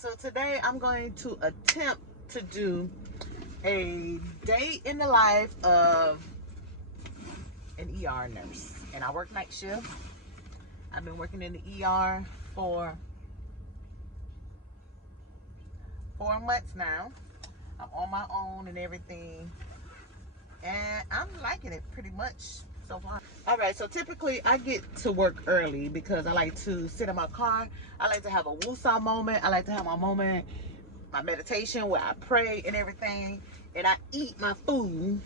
So today I'm going to attempt to do a day in the life of an ER nurse. And I work night shift. I've been working in the ER for 4 months now. I'm on my own and everything. And I'm liking it pretty much so far. All right, so typically I get to work early because I like to sit in my car. I like to have a woosah moment. I like to have my moment, my meditation where I pray and everything. And I eat my food.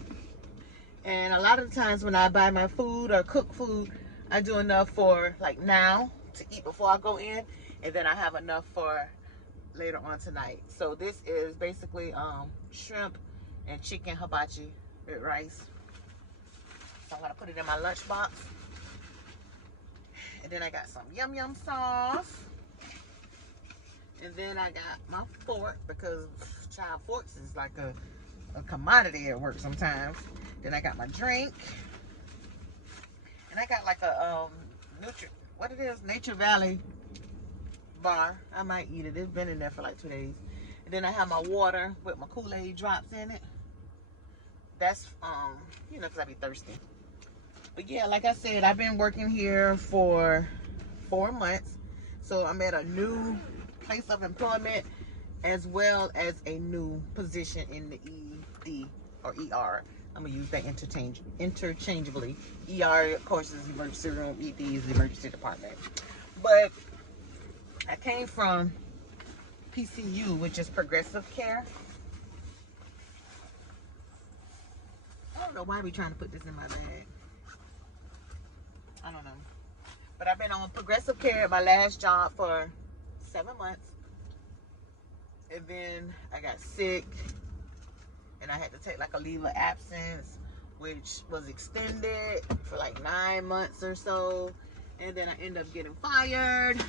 And a lot of the times when I buy my food or cook food, I do enough for like now to eat before I go in. And then I have enough for later on tonight. So this is basically shrimp and chicken hibachi with rice. So I'm gonna put it in my lunchbox. And then I got some yum yum sauce. And then I got my fork because child forks is like a commodity at work sometimes. Then I got my drink. And I got like a Nature Valley bar. I might eat it. It's been in there for like 2 days. And then I have my water with my Kool-Aid drops in it. That's you know, because I be thirsty. But yeah, like I said, I've been working here for 4 months. So I'm at a new place of employment as well as a new position in the ED or ER. I'm gonna use that interchangeably. ER, of course, is emergency room. ED is the emergency department. But I came from PCU, which is Progressive Care. I don't know why we trying to put this in my bag. I don't know. But I've been on Progressive Care at my last job for 7 months. And then I got sick. And I had to take like a leave of absence, which was extended for like 9 months or so. And then I ended up getting fired.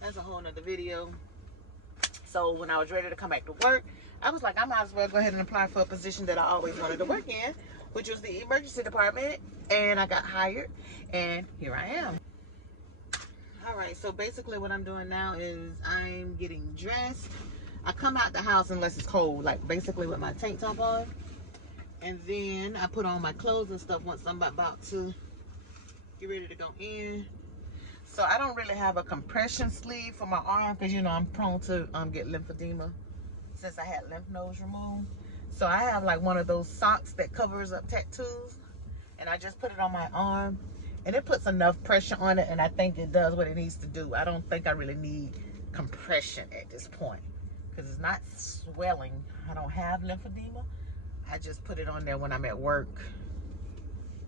That's a whole nother video. So when I was ready to come back to work, I was like, I might as well go ahead and apply for a position that I always wanted to work in, which was the emergency department. And I got hired, and here I am. All right, so basically what I'm doing now is I'm getting dressed. I come out the house unless it's cold, like basically with my tank top on. And then I put on my clothes and stuff once I'm about to get ready to go in. So I don't really have a compression sleeve for my arm because, you know, I'm prone to get lymphedema since I had lymph nodes removed. So I have like one of those socks that covers up tattoos. And I just put it on my arm. And it puts enough pressure on it, and I think it does what it needs to do. I don't think I really need compression at this point because it's not swelling. I don't have lymphedema. I just put it on there when I'm at work.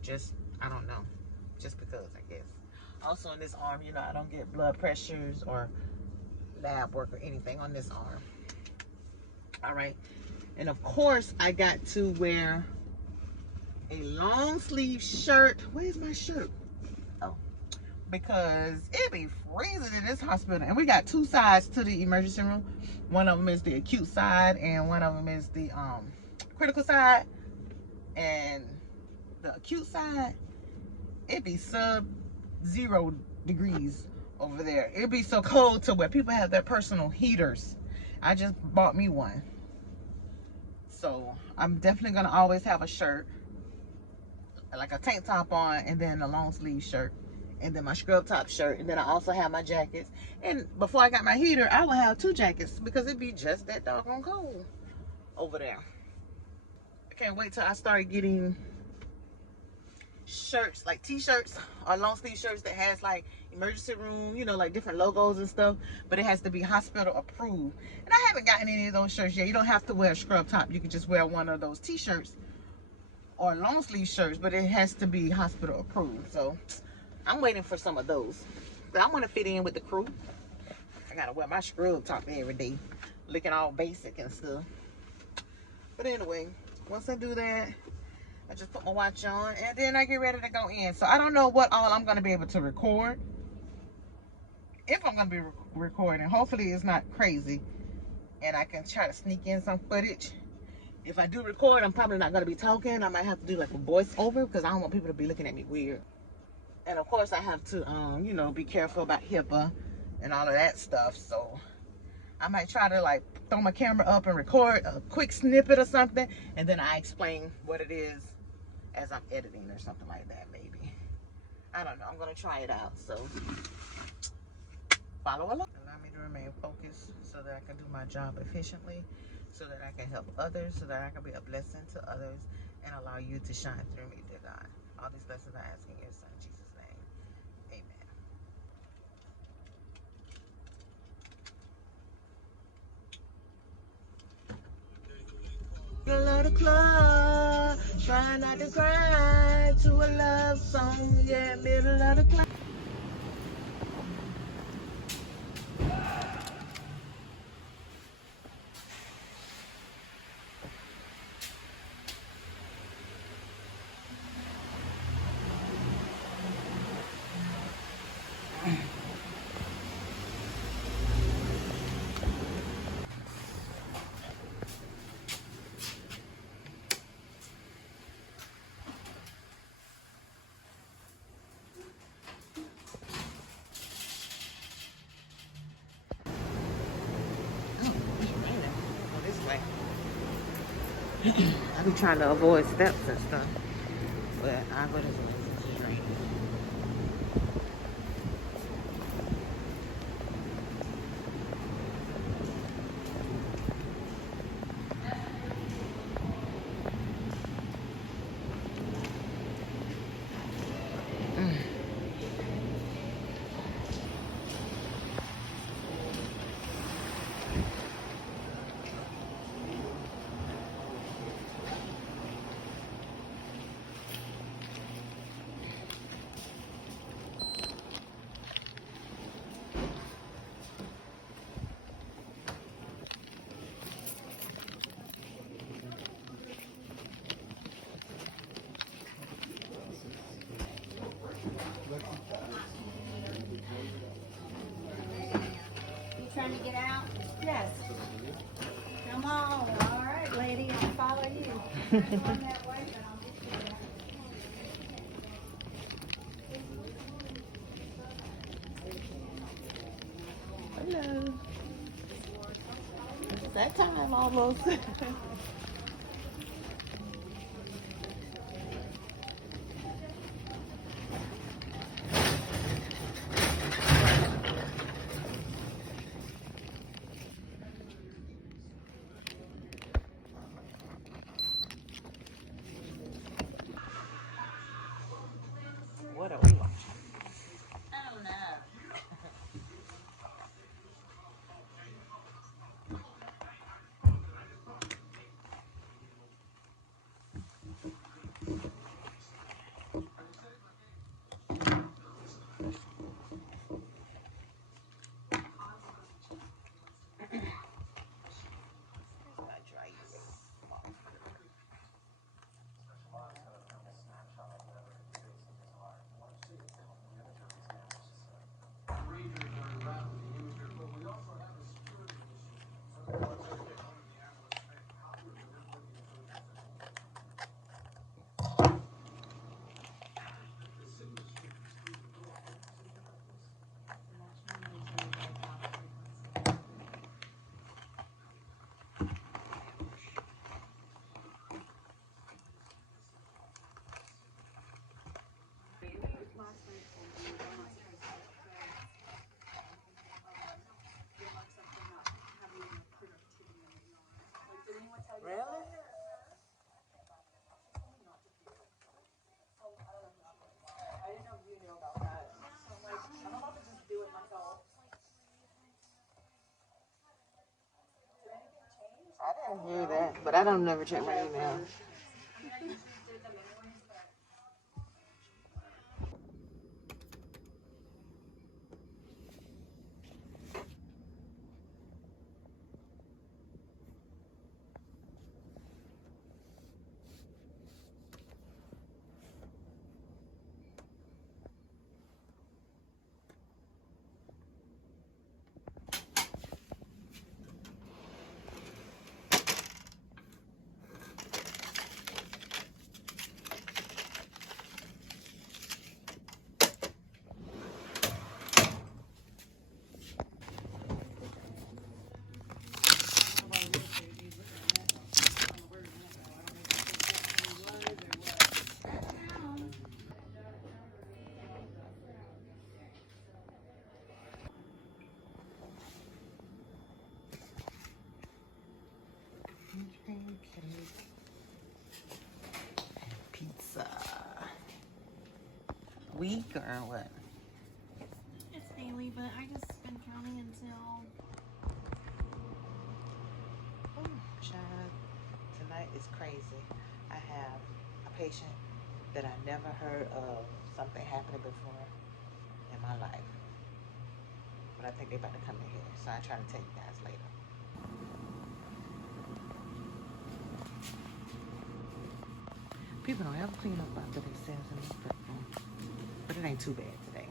Just, I don't know, just because, I guess. Also in this arm, you know, I don't get blood pressures or lab work or anything on this arm. All right. And of course, I got to wear a long sleeve shirt. Where's my shirt? Oh, because it be freezing in this hospital. And we got 2 sides to the emergency room. One of them is the acute side and one of them is the critical side. And the acute side, it be sub-0 degrees over there. It be so cold to where people have their personal heaters. I just bought me one. So I'm definitely gonna always have a shirt, like a tank top on, and then a long sleeve shirt, and then my scrub top shirt, and then I also have my jackets. And before I got my heater, I would have 2 jackets because it'd be just that doggone cold over there. I can't wait till I start getting shirts, like t-shirts or long sleeve shirts that has like emergency room, you know, like different logos and stuff, but it has to be hospital approved. And I haven't gotten any of those shirts yet. You don't have to wear a scrub top. You can just wear one of those t-shirts or long sleeve shirts, but it has to be hospital approved. So I'm waiting for some of those. But I want to fit in with the crew. I gotta wear my scrub top every day, looking all basic and stuff. But anyway, once I do that, I just put my watch on and then I get ready to go in. So I don't know what all I'm gonna be able to record. If I'm gonna be recording, hopefully it's not crazy and I can try to sneak in some footage. If I do record, I'm probably not gonna be talking. I might have to do like a voiceover because I don't want people to be looking at me weird. And of course I have to, you know, be careful about HIPAA and all of that stuff. So I might try to like throw my camera up and record a quick snippet or something, and then I explain what it is as I'm editing or something like that, maybe. I don't know. I'm gonna try it out. So follow along. Allow me to remain focused so that I can do my job efficiently, so that I can help others, so that I can be a blessing to others, and allow you to shine through me, dear God. All these blessings I ask in your son Jesus' name. Amen. Middle of the club, trying not to cry to a love song. Yeah, middle of the club. I be trying to avoid steps and stuff, but I go this way. This is raining. You trying to get out? Yes. Come on. All right, lady. I'll follow you. You're going that way, but I'll get you there. Hello. It's that time almost. What are we watching? I don't know. My dry erase. Really? I didn't hear that, but I don't never check my email. cake and pizza. Week or what? It's daily, but I just been counting until. Child, tonight is crazy. I have a patient that I never heard of something happening before in my life. But I think they're about to come in here, so I try to tell you guys later. People don't ever clean up after themselves in this bedroom. But it ain't too bad today.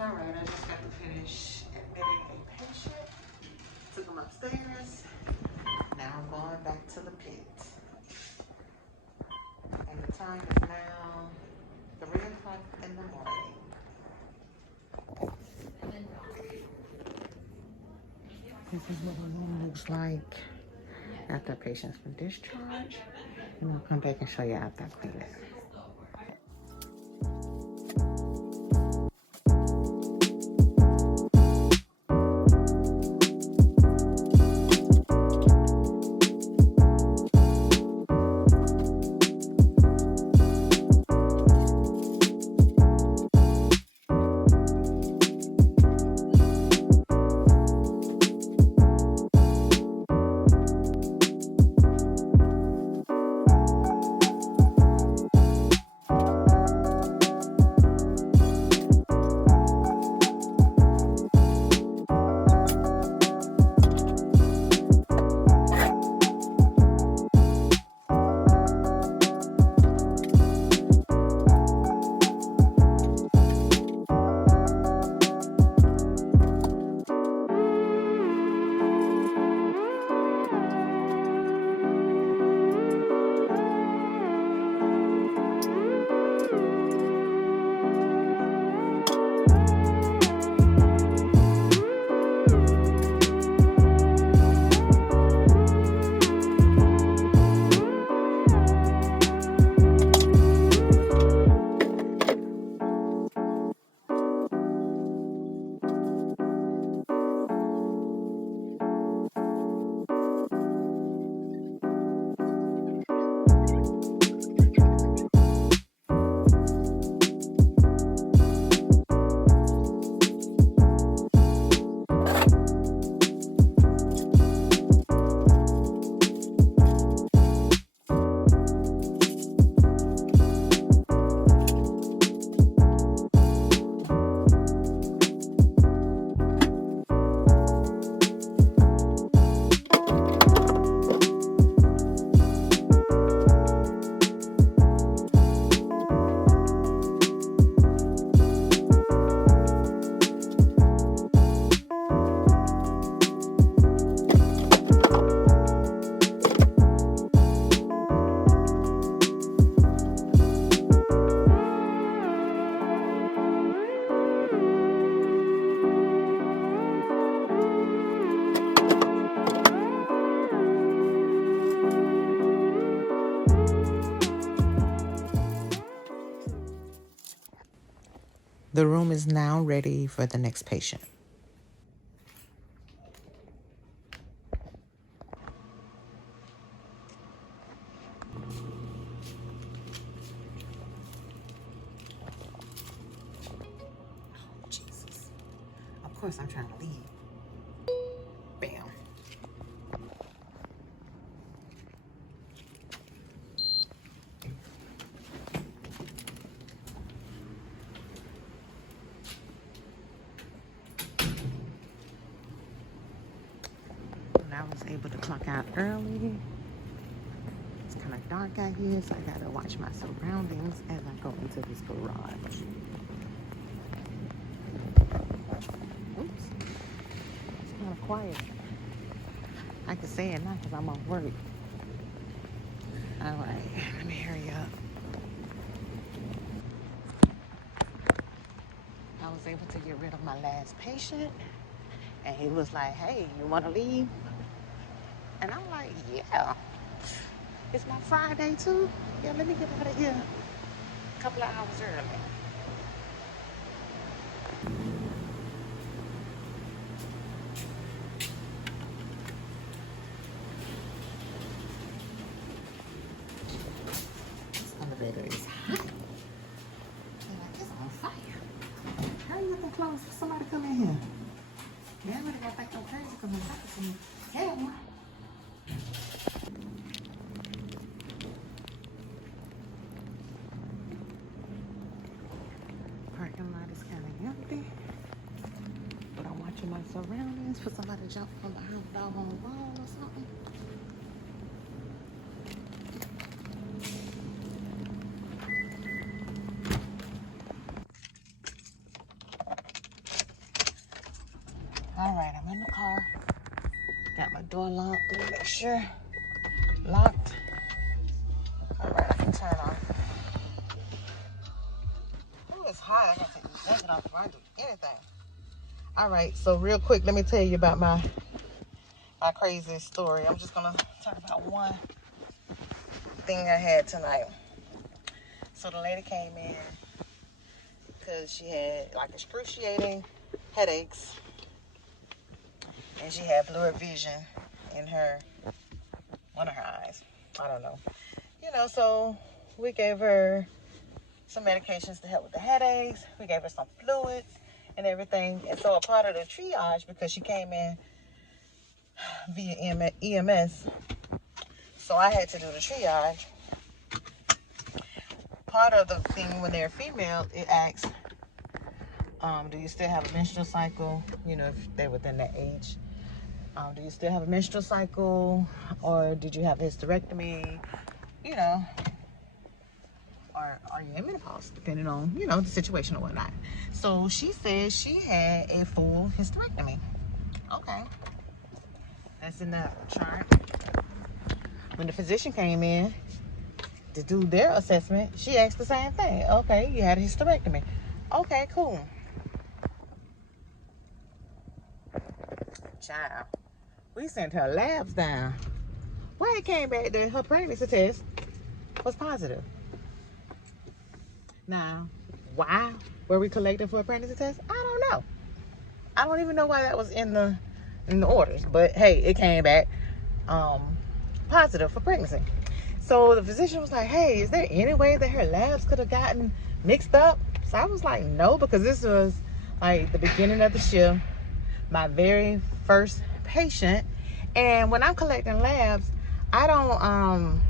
All right, I just got to finish admitting a patient. Took him upstairs. Now I'm going back to the pit. And the time is now 3 o'clock in the morning. This is what the room looks like after a patient's been discharged. And we'll come back and show you after I clean it. The room is now ready for the next patient. Oh, Jesus. Of course I'm trying to leave. Bam. I was able to clock out early. It's kind of dark out here, so I gotta watch my surroundings as I go into this garage. Oops, it's kind of quiet. I can say it now because I'm on work. All right, let me hurry up. I was able to get rid of my last patient, and he was like, "Hey, you want to leave?" And I'm like, "Yeah, it's my Friday too. Yeah, let me get out of here a couple of hours early." This elevator is hot. Like it's on fire. How you gonna close for somebody come in here? Yeah, I'm gonna go back to crazy because I'm back to me. Hell. Parking lot is kind of empty, but I'm watching my surroundings for somebody to jump from behind the doggone wall or something. All right, I'm in the car. Got my door locked. Let me make sure. Locked. All right, I can turn off. Oh, it's hot. I gotta take this jacket off before I do anything. All right, so real quick, let me tell you about my crazy story. I'm just gonna talk about one thing I had tonight. So the lady came in because she had like excruciating headaches, and she had blurred vision in one of her eyes. I don't know. You know, so we gave her some medications to help with the headaches. We gave her some fluids and everything. And so a part of the triage, because she came in via EMS, so I had to do the triage. Part of the thing when they're female, it asks, do you still have a menstrual cycle? You know, if they're within that age. Do you still have a menstrual cycle? Or did you have a hysterectomy? You know, or are you in menopause? Depending on, you know, the situation or whatnot. So she said she had a full hysterectomy. Okay. That's in the chart. When the physician came in to do their assessment, she asked the same thing. Okay, you had a hysterectomy. Okay, cool. Child, we sent her labs down. Why it came back that her pregnancy test was positive. Now, why were we collecting for a pregnancy test? I don't know. I don't even know why that was in the orders. But hey, it came back positive for pregnancy. So the physician was like, "Hey, is there any way that her labs could have gotten mixed up?" So I was like, "No," because this was like the beginning of the shift, my very first patient. And when I'm collecting labs, I don't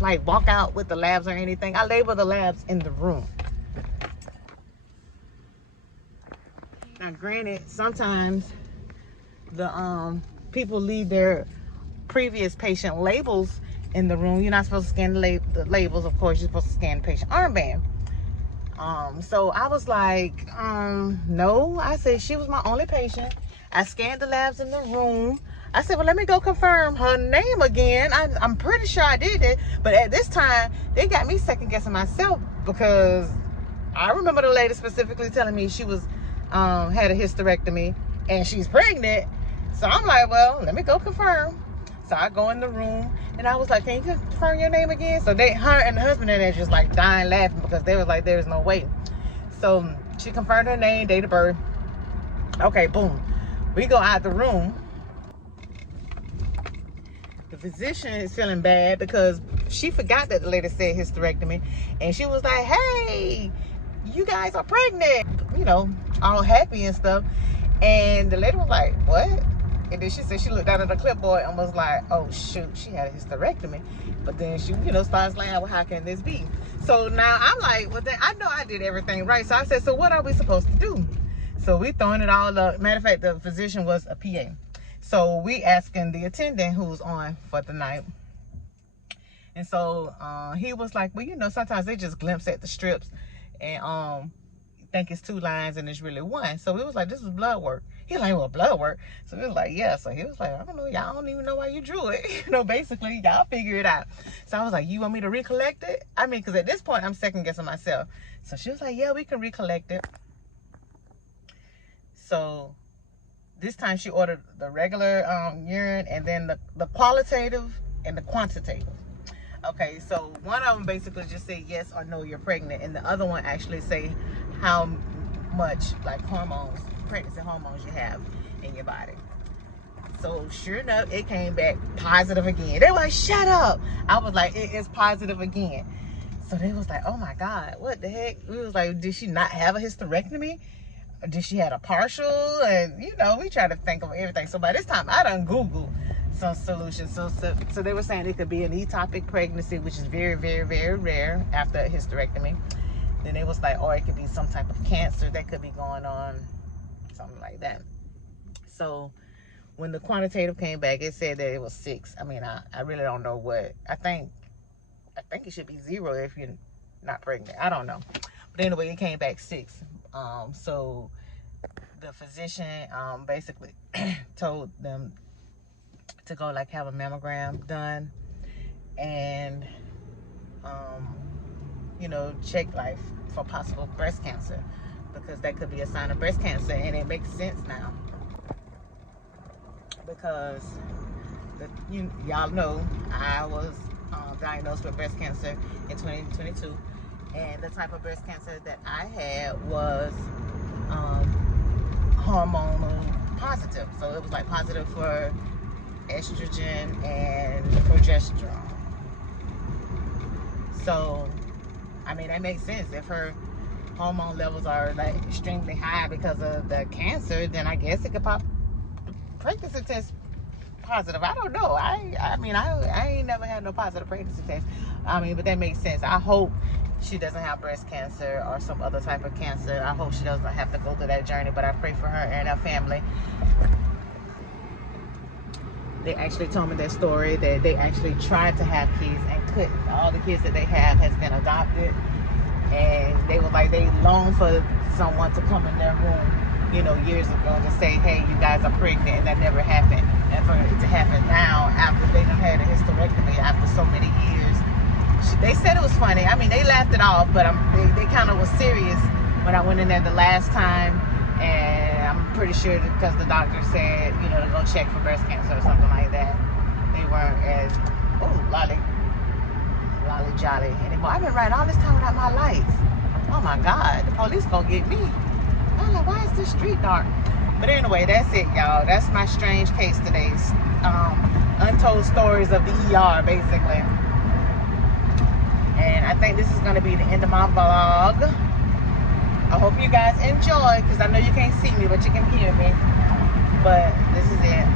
like walk out with the labs or anything. I label the labs in the room. Now granted, sometimes the people leave their previous patient labels in the room. You're not supposed to scan the labels. Of course, you're supposed to scan the patient armband. So I was like, no. I said she was my only patient. I scanned the labs in the room. I said, well, let me go confirm her name again. I'm pretty sure I did it. But at this time, they got me second guessing myself, because I remember the lady specifically telling me she was had a hysterectomy and she's pregnant. So I'm like, well, let me go confirm. So I go in the room and I was like, can you confirm your name again? So her and the husband and they just like dying laughing, because they was like, there's no way. So she confirmed her name, date of birth. Okay, boom. We go out the room. The physician is feeling bad because she forgot that the lady said hysterectomy, and she was like, hey, you guys are pregnant, you know, all happy and stuff. And the lady was like, what? And then she said she looked down at the clipboard and was like, oh shoot, she had a hysterectomy. But then she, you know, starts like, well, how can this be? So now I'm like, well, then I know I did everything right. So I said, so what are we supposed to do? So we throwing it all up. Matter of fact, the physician was a PA. So we asking the attendant who's on for the night. And so he was like, well, you know, sometimes they just glimpse at the strips and think it's 2 lines and it's really 1. So it was like, this is blood work. He like, well, blood work. So it was like, yeah. So he was like, I don't know, y'all don't even know why you drew it. You know, basically, y'all figure it out. So I was like, you want me to recollect it? I mean, because at this point, I'm second guessing myself. So she was like, yeah, we can recollect it. So this time she ordered the regular urine and then the qualitative and the quantitative. Okay, so one of them basically just say yes or no, you're pregnant, and the other one actually say how much like hormones, pregnancy hormones you have in your body. So sure enough, it came back positive again. They were like, shut up. I was like, it is positive again. So they was like, oh my God, what the heck? We was like, did she not have a hysterectomy? Or did she have a partial? And you know, we try to think of everything. So by this time, I done Googled some solutions. So they were saying it could be an ectopic pregnancy, which is very, very, very rare after a hysterectomy. Then it was like, or it could be some type of cancer that could be going on, something like that. So when the quantitative came back, it said that it was 6. I mean, I really don't know what. I think it should be 0 if you're not pregnant. I don't know. But anyway, it came back 6. So the physician basically told them to go like have a mammogram done and you know, check like for possible breast cancer, because that could be a sign of breast cancer. And it makes sense now, because y'all know I was diagnosed with breast cancer in 2022, and the type of breast cancer that I had was hormonal positive. So it was like positive for estrogen and progesterone. So I mean, that makes sense. If her hormone levels are like extremely high because of the cancer, then I guess it could pop pregnancy test positive. I don't know. I mean, I ain't never had no positive pregnancy test. I mean, but that makes sense. I hope she doesn't have breast cancer or some other type of cancer. I hope she doesn't have to go through that journey, but I pray for her and her family. They actually told me that story, that they actually tried to have kids and couldn't. All the kids that they have has been adopted, and they were like, they long for someone to come in their room, you know, years ago to say, hey, you guys are pregnant, and that never happened. And for it to happen now, after they done had a hysterectomy after so many years, they said it was funny. I mean, they laughed it off, but they kind of was serious when I went in there the last time. And I'm pretty sure that because the doctor said, you know, to go check for breast cancer or something like that, they weren't as, lolly jolly anymore. I've been riding all this time without my lights. Oh my God, the police gonna get me. I'm like, why is this street dark? But anyway, that's it, y'all. That's my strange case today. Untold stories of the ER, basically. And I think this is gonna be the end of my vlog. I hope you guys enjoy, because I know you can't see me, but you can hear me. But this is it.